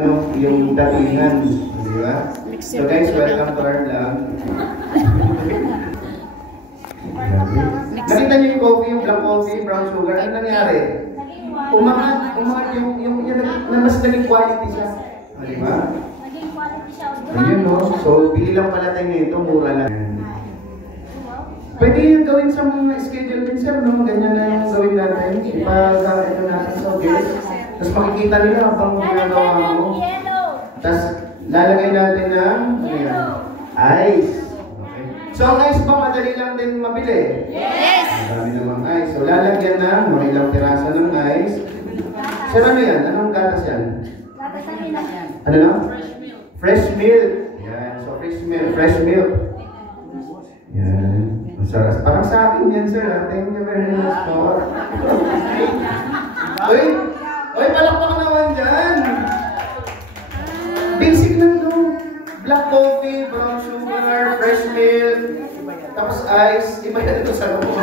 Yung datingan, di ba? So guys, welcome to our vlog. Nakita niyo yung coffee, yung black coffee, brown sugar, ano nangyari? Umangat yung mas naging quality siya. Di ba? Naging quality siya. Ayun no, so bili lang pala tayo nito, mura lang. Pwede yung gawin sa mga schedule din sir, no? Ganyan na yung gawin natin. Ipag-ito natin sa guest. Tapos makikita nila habang ginagawa mo. Tapos lalagay natin ng ice. Okay. So ang ice ba madali lang din mabili? Yes! Marami namang ice. So lalagyan na mga ilang piraso ng ice. Sir, ano yan? Anong gatas yan? Gatas na nila. Ano na? Fresh milk. Yan. So fresh milk. Yan. Masarap. Parang sa akin yan, sir. Thank you very much po. Uy! Uy, palakpak naman dyan! Basic lang no. Black coffee, brown sugar, fresh milk, tapos ice. Iba yan ito sa loob.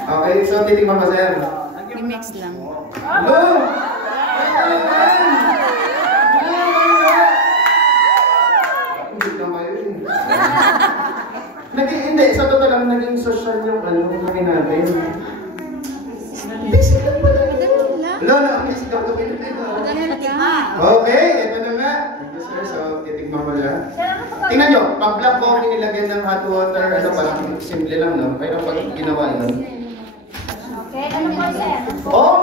Okay, so titigman mo, sir. I-mix lang. Hello! Hindi, sa totoo lang, naging social yung ano, naging natin. Basic lang pala. No, basic lang ito. Okay, ito na nga. Thank you, sir. So, titigman mo lang. Tingnan nyo, pag black coffee nilagyan ng hot water, ano parang simple lang, no? Pero pag ginawa yun. Okay, ano po, sir? Oh!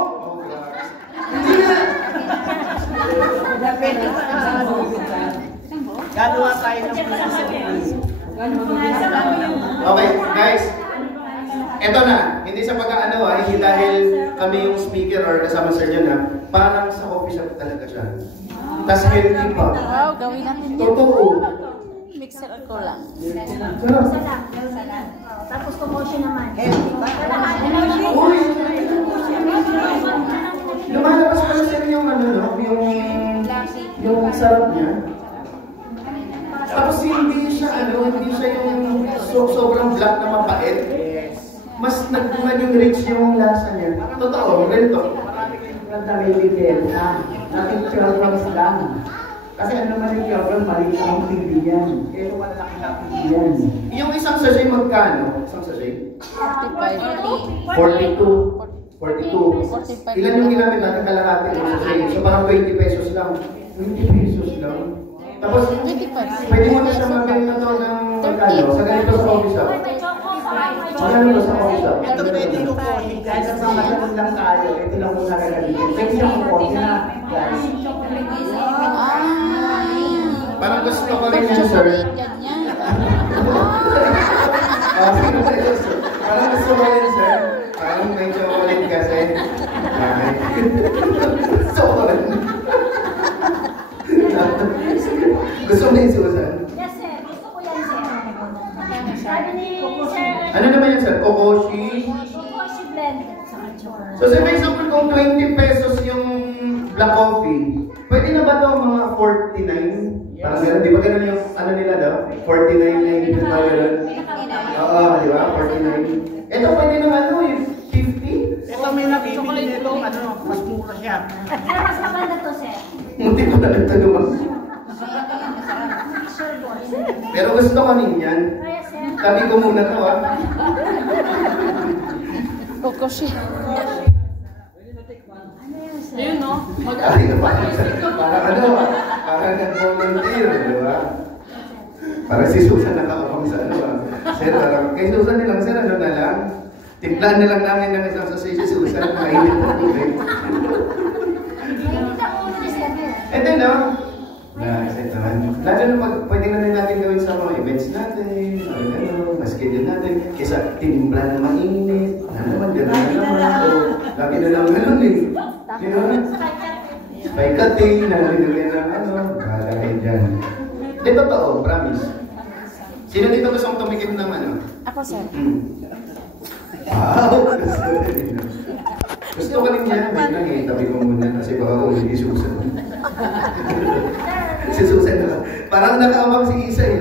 Hindi na! Gagawa tayo ng Okay, guys. Eto na, hindi sa pag-aano hindi dahil kami yung speaker or kasama sir dyan parang sa coffee shop talaga siya. Tapos healthy pa. Wow, gawin natin yan. Totoo. Mixer ko lang. Salam. Tapos kumosyo naman. Uy! Lumalabas pa sir yung ano, no? Yung sarap niya. Tapos hindi siya yung sobrang black na mapait. Mas naging rich yung lasa niya. Totoo, ganito. Nabibigyan na picture lang. Kasi ano man yung picture, mali ang pilihan. Pero malaki na pilihan. Yung isang sachet magkano? Isang sachet? 45. 42. 42. Ilan yung ginamit natin kalahati ng sachet? So parang 20 pesos lang. 20 pesos lang. Tapos, pwede mo na siya magbenta to ng magkano? Sa ganito sa coffee shop. Magkano to sa coffee shop? Ito pwede ko po. Kahit sa mga lang tayo, ito lang muna gagamitin. Pwede siya po na, guys. Parang gusto ko rin yan, sir. Parang gusto ko rin, sir. Parang may chocolate kasi. Gusto ko rin. Gusto mo yung Susan? Yes, sir. Gusto ko yan, sir. Sabi ni sir. Ano naman yan, sir? Kokoshi? Kokoshi blend. So, say for example, kung 20 pesos yung black coffee, pwede na ba ito mga 49? Parang gano'n, di ba gano'n yung ano nila daw? 49 na yung gano'n. Oo, di ba? 49. Ito pwede na ano, 50? Ito may nakibili nito, mas mura siya. Pero mas maganda to, sir. Munti ko na nagtanong. Pero gusto ko ninyan. Kami ko muna to, Kokoshi. Ayun, no? Parang ano, parang nag-volunteer, di ba? Parang si Susan nakakapang sa ano, Sir, parang kay Susan nilang, sir, ano na lang? Timplahan na lang namin ng isang sasay si Susan, makainit na tubig. Ito, no? Excited naman. Lalo na pwede na rin natin gawin sa mga events natin, ma-schedule natin. Kesa timbla na mainit, naman, gano'n na naman. Lagi na lang gano'n eh. Spike cutting, nalagay ng nalagay dyan. Hindi, totoo, promise. Sino dito gustong tumikim ng ano? Ako, sir. Wow! Gusto ko rin yan. Wait lang eh, tabi ko muna kasi baka uli si Susan. Si Susan na lang. Parang nakaabang si Isa eh.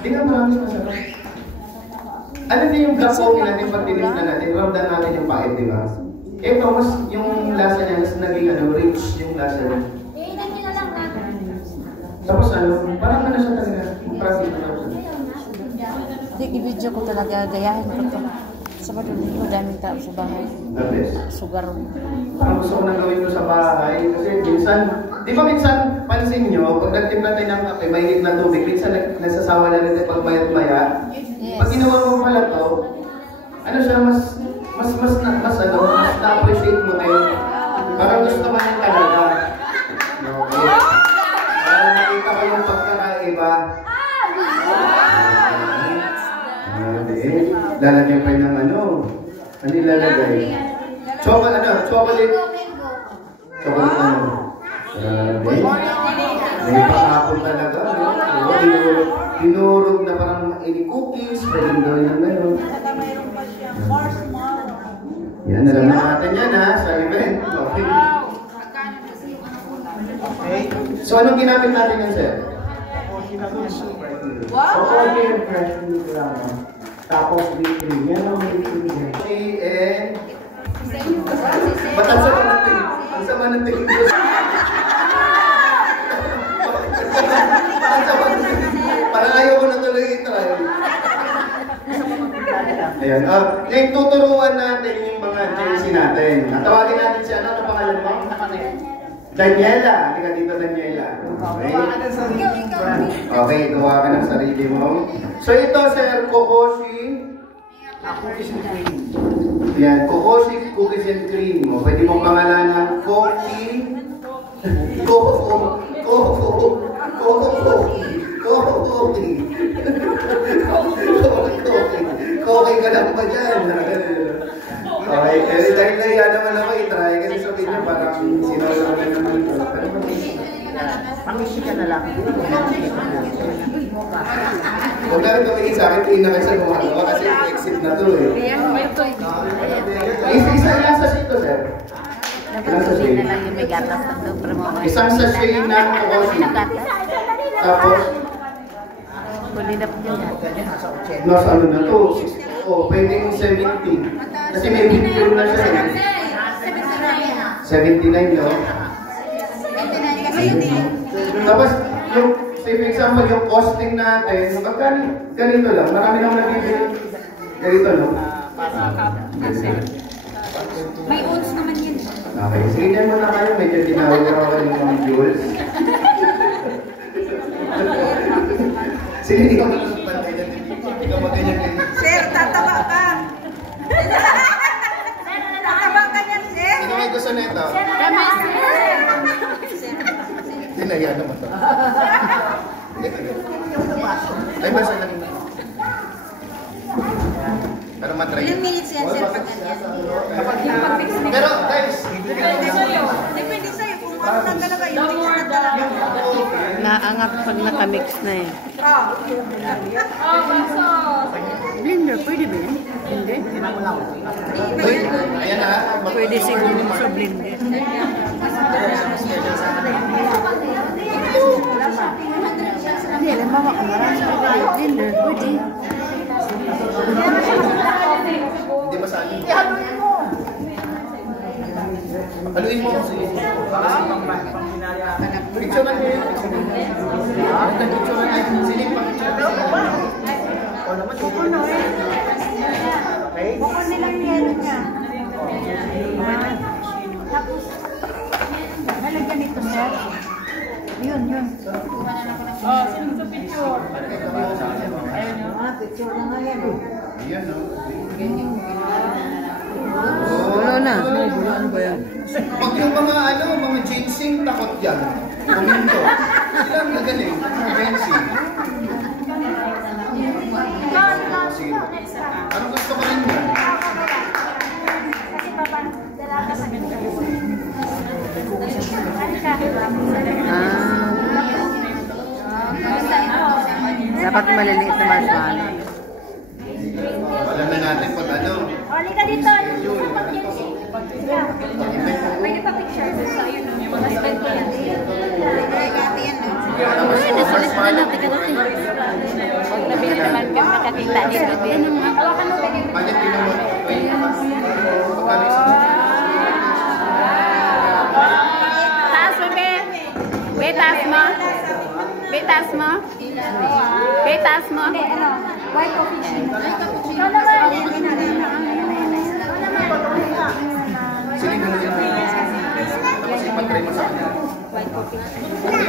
Hindi nga maraming masarap. Ano din yung black coffee natin pag tinimpla natin? Ramdam natin yung pait, di ba? Ito, mas yung lasa niya, mas naging rich yung lasa niya. Iinan nyo na lang na. Tapos parang ano siya talaga, yung practice na siya. Hindi, i-video ko talaga. Gayahin ko to. Sabado dito, daming tao sa bahay. The best. Sugar. Ang gusto ko na gawin ko sa bahay, kasi minsan, di ba minsan, pansin nyo, pag nagtimpla tayo ng kape, mainit na tubig, minsan nasasawa na rin pag mayat-maya. Yes. Pag ginawa mo pala to, ano siya, mas na-appreciate mo din. Parang gusto mo yan talaga. Okay. Para nakita ko yung pagkakaiba. Okay. Lalagyan pa ng ano ilalagay? Chocolate. Chocolate ano? May pakapon talaga. Dinurog na parang cookies, pwedeng gawin ng gano'n. Yan, alam na natin yan ha, sa event. Okay. So, anong ginamit natin yan, sir? Okay, fresh milk lang. Tapos whipped cream. Yan ang whipped cream. Okay, ba't ang sama ng tingin? Ang sama ng tingin ko. Ang sama ng tingin. Parang ayaw ko na tuloy i-try. Ayan. Ngayon, tuturuan natin yung mga JC natin. Tawagin natin siya. Ano pangalan mo? Daniela. Halika dito, Daniela. Okay. Okay, gawa ka ng sarili mo. So ito, sir, Kokoshi. Cookies and cream. Yan, Kokoshi Cookies and Cream. O, pwede mong pangalanan Koki. Koki ka lang ba dyan? Okay, kasi dahil nahiya naman ako i-try kasi sabihin niya parang sinasama naman ito. Pangisi ka na lang. Huwag na rin tumingin sa akin, tingin na kayo sa gumagawa kasi exit na to eh. Isa sachet to, sir. Ilang sachet? na lang yung may gatas na to. Isang sachet na Kokoshi. Tapos, Kunin na po yung nasa ano na to? Pwedeng 70. Kasi may video na siya eh. 79, no? Tapos, yung, say for example, yung costing natin, ganito lang. Marami nang nabibili. Ganito, no? May oats naman yan. Okay, sige dyan muna kayo. Medyo tinawag ako ng mga jewels. Sige, ikaw magpapantay na din. Ikaw maganyan din. Sir, tataba ka. Tataba ka niyan, sir. Sino may gusto na ito? Dinaya naman ito. Ay, basta lang ito. Para matry. Ilang minutes yan, sir, pag ganyan? Pero, guys, Depende sa'yo. Depende sa'yo kung ano na talaga yung mix na talaga. naangat pag nakamix na eh. Blender, pwede ba yan? Hindi. uy, ayan na. Pwede siguro sa blender. Hindi, alam mo, marami sa blender. Pwede. Hindi masali. Haluin mo. Sige. Picture man yun. Picture man yun. Sige, picture. Okay? Bukod nilang yelo niya. Tapos, nalagyan nito, sir. Yun. Picture na nga yan. Ayan, no? Wala na. Ano ba yan? Pag yung mga ginseng takot yan, kuminto. Sila ang nagaling, mga ginseng. Sige. Ano gusto ko rin yan? Kasi papadala ka sa ganito. Dapat maliliit na marshmallow. Alam na natin pag ano. Oli ka dito. Pwede pa picture. So, yun. Mas bad ko yan. Pwede, sulit na natin ka natin. Huwag nabili naman kami nakakita dito. Hawakan mo. Bakit pinamot? Pagkali sa taas mo. Bay, taas mo. Bay, taas mo. White coffee. Ikaw naman. Sige na lang. Tapos ipag-try mo sa kanya. White coffee.